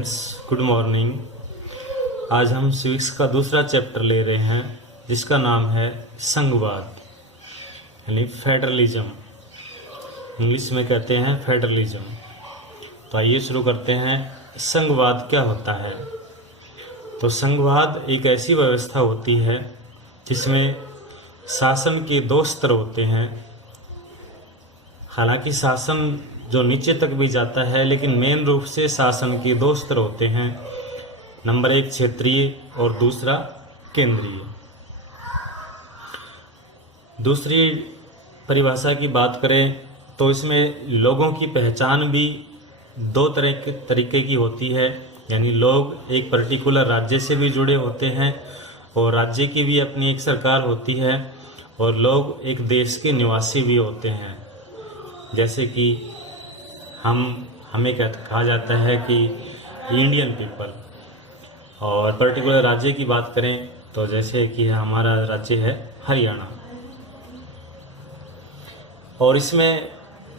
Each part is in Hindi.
Friends, good morning. आज हम सिविक्स का दूसरा चैप्टर ले रहे हैं जिसका नाम है संघवाद यानी फेडरलिज्म। इंग्लिश में कहते हैं फेडरलिज्म। तो आइए शुरू करते हैं। संघवाद क्या होता है? तो संघवाद एक ऐसी व्यवस्था होती है जिसमें शासन के दो स्तर होते हैं। हालांकि शासन जो नीचे तक भी जाता है, लेकिन मेन रूप से शासन के दो स्तर होते हैं। नंबर 1 क्षेत्रीय और दूसरा केंद्रीय। दूसरी परिभाषा की बात करें तो इसमें लोगों की पहचान भी दो तरीके की होती है। यानी लोग एक पर्टिकुलर राज्य से भी जुड़े होते हैं और राज्य की भी अपनी एक सरकार होती है, और लोग एक देश के निवासी भी होते हैं। जैसे कि हमें कहा जाता है कि इंडियन पीपल। और पर्टिकुलर राज्य की बात करें तो जैसे कि हमारा राज्य है हरियाणा, और इसमें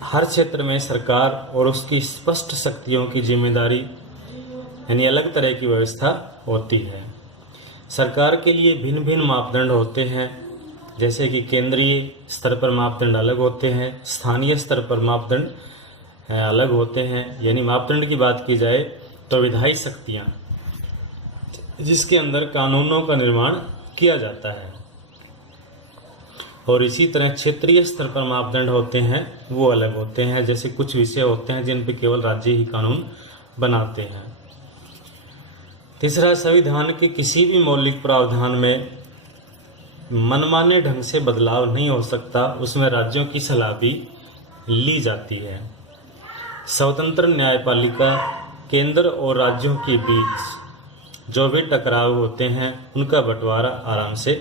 हर क्षेत्र में सरकार और उसकी स्पष्ट शक्तियों की जिम्मेदारी यानी अलग तरह की व्यवस्था होती है। सरकार के लिए भिन्न भिन्न मापदंड होते हैं। जैसे कि केंद्रीय स्तर पर मापदंड अलग होते हैं, स्थानीय स्तर पर मापदंड अलग होते हैं। यानी मापदंड की बात की जाए तो विधायी शक्तियां, जिसके अंदर कानूनों का निर्माण किया जाता है। और इसी तरह क्षेत्रीय स्तर पर मापदंड होते हैं, वो अलग होते हैं। जैसे कुछ विषय होते हैं जिन पर केवल राज्य ही कानून बनाते हैं। तीसरा, संविधान के किसी भी मौलिक प्रावधान में मनमाने ढंग से बदलाव नहीं हो सकता, उसमें राज्यों की सलाह भी ली जाती है। स्वतंत्र न्यायपालिका केंद्र और राज्यों के बीच जो भी टकराव होते हैं उनका बंटवारा आराम से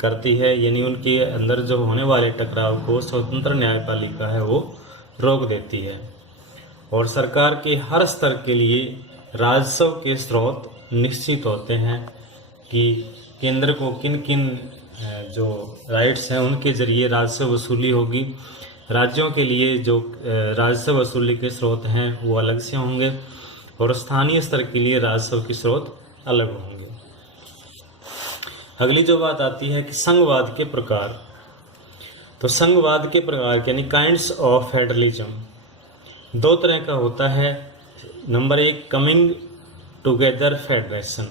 करती है। यानी उनके अंदर जो होने वाले टकराव को स्वतंत्र न्यायपालिका है वो रोक देती है। और सरकार के हर स्तर के लिए राजस्व के स्रोत निश्चित होते हैं कि केंद्र को किन किन जो राइट्स हैं उनके जरिए राजस्व वसूली होगी। राज्यों के लिए जो राजस्व वसूली के स्रोत हैं वो अलग से होंगे, और स्थानीय स्तर के लिए राजस्व के स्रोत अलग होंगे। अगली जो बात आती है कि संघवाद के प्रकार। तो संघवाद के प्रकार यानी काइंड्स ऑफ फेडरलिज्म दो तरह का होता है। नंबर 1 कमिंग टुगेदर फेडरेशन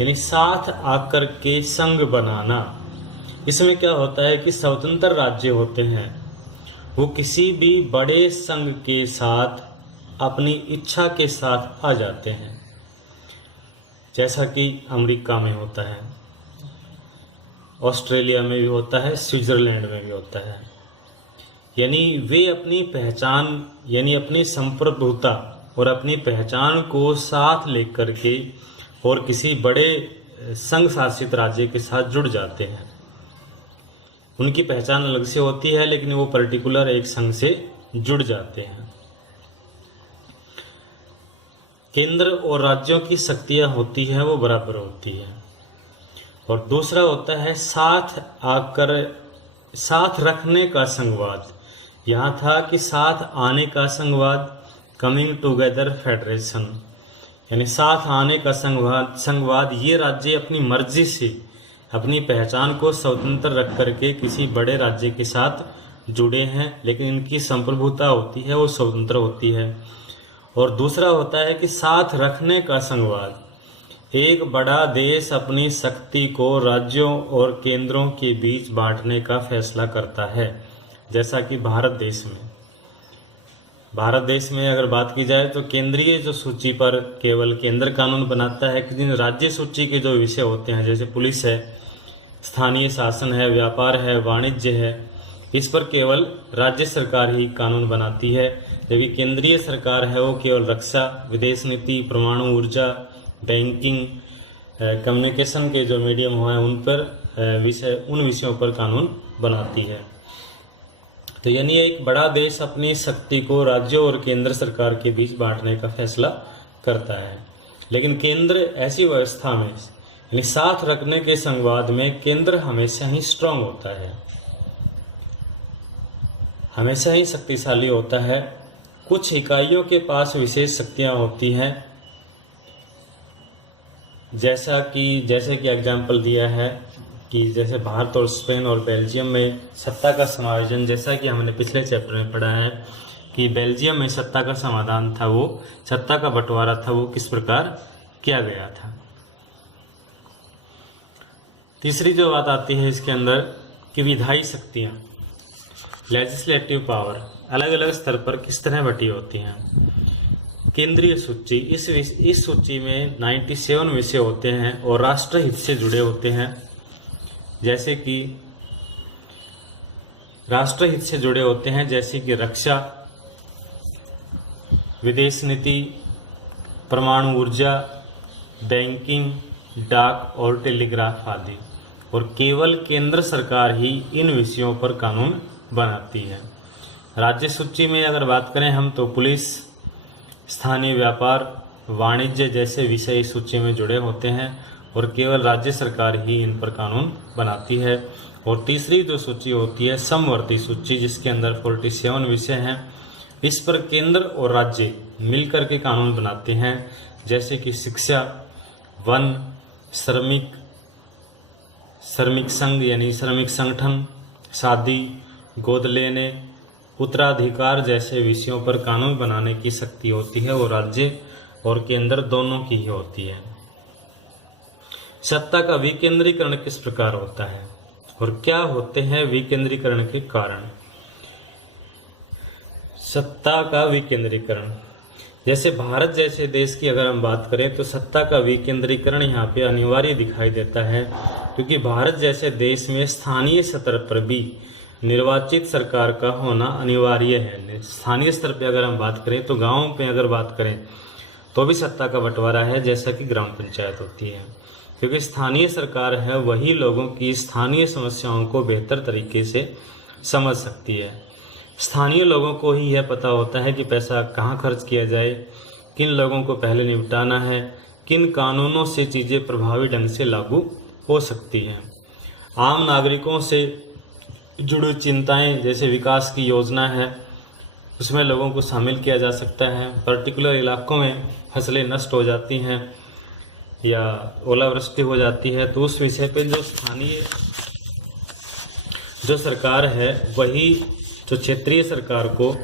यानी साथ आकर के संघ बनाना। इसमें क्या होता है कि स्वतंत्र राज्य होते हैं, वो किसी भी बड़े संघ के साथ अपनी इच्छा के साथ आ जाते हैं। जैसा कि अमेरिका में होता है, ऑस्ट्रेलिया में भी होता है, स्विट्जरलैंड में भी होता है। यानी वे अपनी पहचान यानी अपनी संप्रभुता और अपनी पहचान को साथ लेकर के और किसी बड़े संघ शासित राज्य के साथ जुड़ जाते हैं। उनकी पहचान अलग से होती है, लेकिन वो पर्टिकुलर एक संघ से जुड़ जाते हैं। केंद्र और राज्यों की शक्तियां होती है वो बराबर होती है। और दूसरा होता है साथ रखने का संघवाद। यहाँ था कि साथ आने का संघवाद, कमिंग टुगेदर फेडरेशन यानी साथ आने का संघवाद। ये राज्य अपनी मर्जी से अपनी पहचान को स्वतंत्र रख करके किसी बड़े राज्य के साथ जुड़े हैं, लेकिन इनकी संप्रभुता होती है वो स्वतंत्र होती है। और दूसरा होता है कि साथ रखने का संघवाद। एक बड़ा देश अपनी शक्ति को राज्यों और केंद्रों के बीच बांटने का फैसला करता है। जैसा कि भारत देश में अगर बात की जाए तो केंद्रीय जो सूची पर केवल केंद्र कानून बनाता है, कि जिन राज्य सूची के जो विषय होते हैं जैसे पुलिस है, स्थानीय शासन है, व्यापार है, वाणिज्य है, इस पर केवल राज्य सरकार ही कानून बनाती है। जबकि केंद्रीय सरकार है वो केवल रक्षा, विदेश नीति, परमाणु ऊर्जा, बैंकिंग, कम्युनिकेशन के जो मीडियम हैं उन विषयों पर कानून बनाती है। तो यानी एक बड़ा देश अपनी शक्ति को राज्यों और केंद्र सरकार के बीच बांटने का फैसला करता है। लेकिन केंद्र ऐसी व्यवस्था में यानी साथ रखने के संघवाद में केंद्र हमेशा ही स्ट्रांग होता है, हमेशा ही शक्तिशाली होता है। कुछ इकाइयों के पास विशेष शक्तियां होती हैं जैसे कि एग्जाम्पल दिया है कि जैसे भारत और स्पेन और बेल्जियम में सत्ता का समायोजन, जैसा कि हमने पिछले चैप्टर में पढ़ा है कि बेल्जियम में सत्ता का समाधान था, वो सत्ता का बंटवारा था, वो किस प्रकार किया गया था। तीसरी जो बात आती है इसके अंदर कि विधायी शक्तियाँ, लेजिस्लेटिव पावर अलग अलग स्तर पर किस तरह बटी होती हैं। केंद्रीय सूची, इस सूची में 97 विषय होते हैं और राष्ट्रहित से जुड़े होते हैं। जैसे कि राष्ट्रहित से जुड़े होते हैं जैसे कि रक्षा, विदेश नीति, परमाणु ऊर्जा, बैंकिंग, डाक और टेलीग्राफ आदि। और केवल केंद्र सरकार ही इन विषयों पर कानून बनाती है। राज्य सूची में अगर बात करें हम तो पुलिस, स्थानीय व्यापार, वाणिज्य जैसे विषय इस सूची में जुड़े होते हैं और केवल राज्य सरकार ही इन पर कानून बनाती है। और तीसरी जो सूची होती है समवर्ती सूची, जिसके अंदर 47 विषय हैं, इस पर केंद्र और राज्य मिलकर के कानून बनाते हैं। जैसे कि शिक्षा, वन, श्रमिक संघ यानी श्रमिक संगठन, शादी, गोद लेने, उत्तराधिकार जैसे विषयों पर कानून बनाने की शक्ति होती है वो राज्य और केंद्र दोनों की ही होती है। सत्ता का विकेंद्रीकरण किस प्रकार होता है और क्या होते हैं विकेंद्रीकरण के कारण। सत्ता का विकेंद्रीकरण, जैसे भारत जैसे देश की अगर हम बात करें तो सत्ता का विकेंद्रीकरण यहाँ पे अनिवार्य दिखाई देता है, क्योंकि भारत जैसे देश में स्थानीय स्तर पर भी निर्वाचित सरकार का होना अनिवार्य है। स्थानीय स्तर पे अगर हम बात करें तो गांवों पे अगर बात करें तो भी सत्ता का बंटवारा है, जैसा कि ग्राम पंचायत होती है, क्योंकि स्थानीय सरकार है वही लोगों की स्थानीय समस्याओं को बेहतर तरीके से समझ सकती है। स्थानीय लोगों को ही यह पता होता है कि पैसा कहाँ खर्च किया जाए, किन लोगों को पहले निपटाना है, किन कानूनों से चीज़ें प्रभावी ढंग से लागू हो सकती हैं। आम नागरिकों से जुड़ी चिंताएं जैसे विकास की योजना है उसमें लोगों को शामिल किया जा सकता है। पर्टिकुलर इलाकों में फसलें नष्ट हो जाती हैं या ओलावृष्टि हो जाती है तो उस विषय पे जो स्थानीय जो सरकार है वही जो क्षेत्रीय सरकार को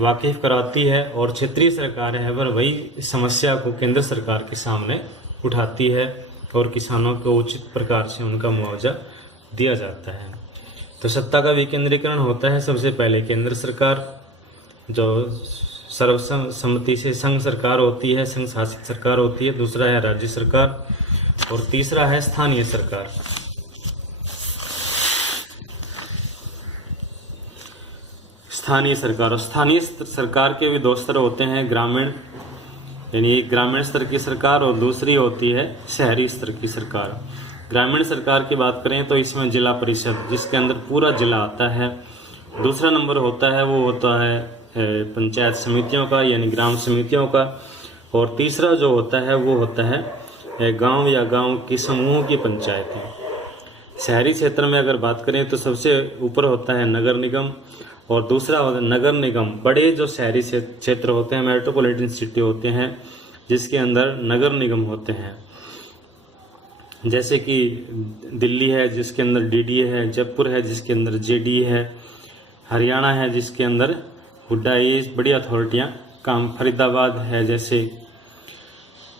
वाकिफ कराती है और क्षेत्रीय सरकार है वही समस्या को केंद्र सरकार के सामने उठाती है और किसानों को उचित प्रकार से उनका मुआवजा दिया जाता है। तो सत्ता का विकेंद्रीकरण होता है सबसे पहले केंद्र सरकार जो सर्वसम्मति से संघ सरकार होती है, संघ शासित सरकार होती है। दूसरा है राज्य सरकार और तीसरा है स्थानीय सरकार। स्थानीय सरकार और स्थानीय सरकार के भी दो स्तर होते हैं, ग्रामीण यानी एक ग्रामीण स्तर की सरकार और दूसरी होती है शहरी स्तर की सरकार। ग्रामीण सरकार की बात करें तो इसमें जिला परिषद जिसके अंदर पूरा जिला आता है। दूसरा नंबर होता है वो होता है पंचायत समितियों का यानी ग्राम समितियों का। और तीसरा जो होता है वो होता है गांव या गांव की समूहों की पंचायतें। शहरी क्षेत्र में अगर बात करें तो सबसे ऊपर होता है नगर निगम और दूसरा नगर निगम बड़े जो शहरी क्षेत्र होते हैं, मेट्रोपॉलिटन सिटी होते हैं, जिसके अंदर नगर निगम होते हैं। जैसे कि दिल्ली है जिसके अंदर डीडीए है, जयपुर है जिसके अंदर जेडीए है, हरियाणा है जिसके अंदर हुड्डा, ये बड़ी अथॉरिटियाँ काम, फरीदाबाद है जैसे।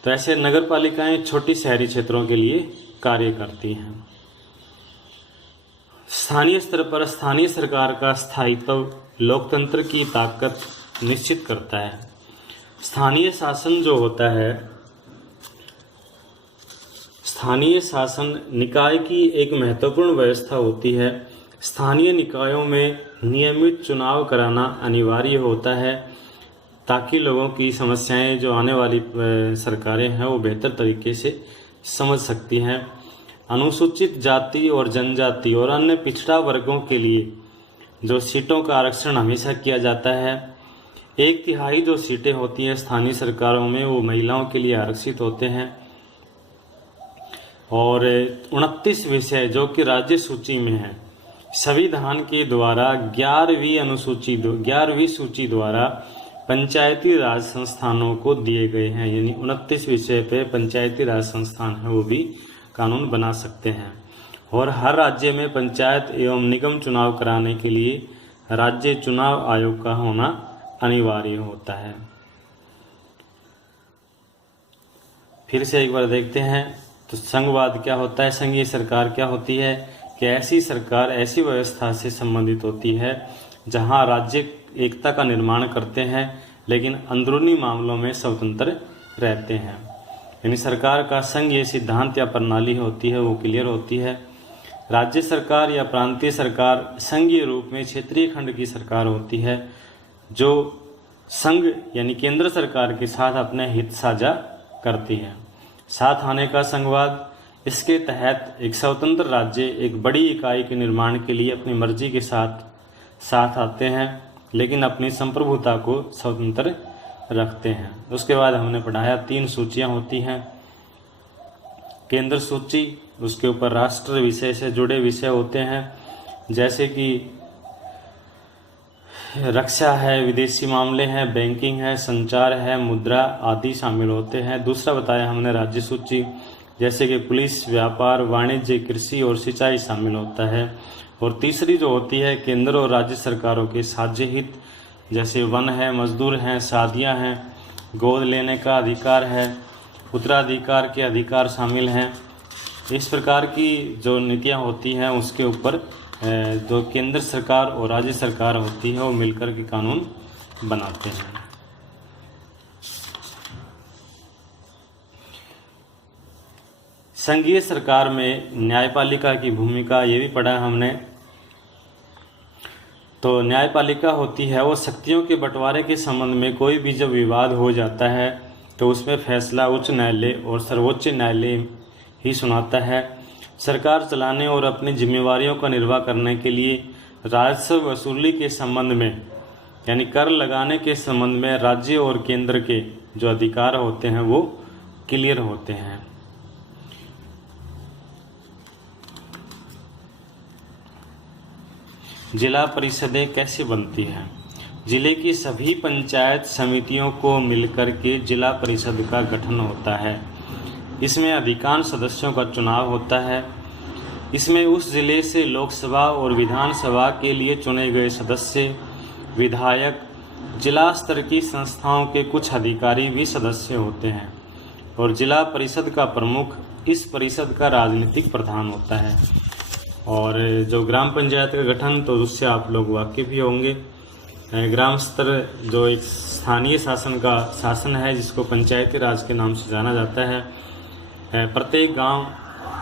तो ऐसे नगर पालिकाएँ छोटी शहरी क्षेत्रों के लिए कार्य करती हैं। स्थानीय स्तर पर स्थानीय सरकार का स्थायित्व लोकतंत्र की ताकत निश्चित करता है। स्थानीय शासन जो होता है, स्थानीय शासन निकाय की एक महत्वपूर्ण व्यवस्था होती है। स्थानीय निकायों में नियमित चुनाव कराना अनिवार्य होता है ताकि लोगों की समस्याएं जो आने वाली सरकारें हैं वो बेहतर तरीके से समझ सकती हैं। अनुसूचित जाति और जनजाति और अन्य पिछड़ा वर्गों के लिए जो सीटों का आरक्षण हमेशा किया जाता है। 1/3 जो सीटें होती हैं स्थानीय सरकारों में वो महिलाओं के लिए आरक्षित होते हैं। और 29 विषय जो कि राज्य सूची में है, संविधान के द्वारा 11वीं सूची द्वारा पंचायती राज संस्थानों को दिए गए हैं, यानी 29 विषय पे पंचायती राज संस्थान है वो भी कानून बना सकते हैं। और हर राज्य में पंचायत एवं निगम चुनाव कराने के लिए राज्य चुनाव आयोग का होना अनिवार्य होता है। फिर से एक बार देखते हैं तो संघवाद क्या होता है, संघीय सरकार क्या होती है कि ऐसी सरकार ऐसी व्यवस्था से संबंधित होती है जहां राज्य एकता का निर्माण करते हैं लेकिन अंदरूनी मामलों में स्वतंत्र रहते हैं। यानी सरकार का संघीय सिद्धांत या प्रणाली होती है वो क्लियर होती है। राज्य सरकार या प्रांतीय सरकार संघीय रूप में क्षेत्रीय खंड की सरकार होती है जो संघ यानी केंद्र सरकार के साथ अपने हित साझा करती है। साथ आने का संघवाद, इसके तहत एक स्वतंत्र राज्य एक बड़ी इकाई के निर्माण के लिए अपनी मर्जी के साथ आते हैं लेकिन अपनी संप्रभुता को स्वतंत्र रखते हैं। उसके बाद हमने पढ़ाया 3 सूचियां होती हैं। केंद्र सूची, उसके ऊपर राष्ट्र विषय से जुड़े विषय होते हैं जैसे कि रक्षा है, विदेशी मामले हैं, बैंकिंग है, संचार है, मुद्रा आदि शामिल होते हैं। दूसरा बताया हमने राज्य सूची, जैसे कि पुलिस, व्यापार, वाणिज्य, कृषि और सिंचाई शामिल होता है। और तीसरी जो होती है केंद्र और राज्य सरकारों के साझे हित, जैसे वन है, मजदूर हैं, शादियां हैं, गोद लेने का अधिकार है, उत्तराधिकार के अधिकार शामिल हैं। इस प्रकार की जो नीतियां होती हैं उसके ऊपर जो केंद्र सरकार और राज्य सरकार होती है वो मिलकर के कानून बनाते हैं। संघीय सरकार में न्यायपालिका की भूमिका ये भी पढ़ा हमने। तो न्यायपालिका होती है वो शक्तियों के बंटवारे के संबंध में कोई भी जब विवाद हो जाता है तो उसमें फैसला उच्च न्यायालय और सर्वोच्च न्यायालय ही सुनाता है। सरकार चलाने और अपनी जिम्मेवारियों का निर्वाह करने के लिए राजस्व वसूली के संबंध में यानी कर लगाने के संबंध में राज्य और केंद्र के जो अधिकार होते हैं वो क्लियर होते हैं। जिला परिषदें कैसे बनती हैं? जिले की सभी पंचायत समितियों को मिलकर के जिला परिषद का गठन होता है। इसमें अधिकांश सदस्यों का चुनाव होता है। इसमें उस जिले से लोकसभा और विधानसभा के लिए चुने गए सदस्य, विधायक, जिला स्तर की संस्थाओं के कुछ अधिकारी भी सदस्य होते हैं और जिला परिषद का प्रमुख इस परिषद का राजनीतिक प्रधान होता है। और जो ग्राम पंचायत का गठन तो उससे आप लोग वाकिफ भी होंगे। ग्राम स्तर जो एक स्थानीय शासन का शासन है जिसको पंचायती राज के नाम से जाना जाता है। प्रत्येक गांव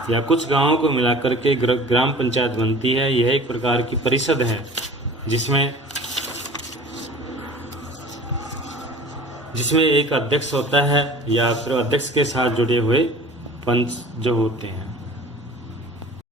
या कुछ गांवों को मिलाकर के ग्राम पंचायत बनती है। यह एक प्रकार की परिषद है जिसमें एक अध्यक्ष होता है या फिर अध्यक्ष के साथ जुड़े हुए पंच जो होते हैं।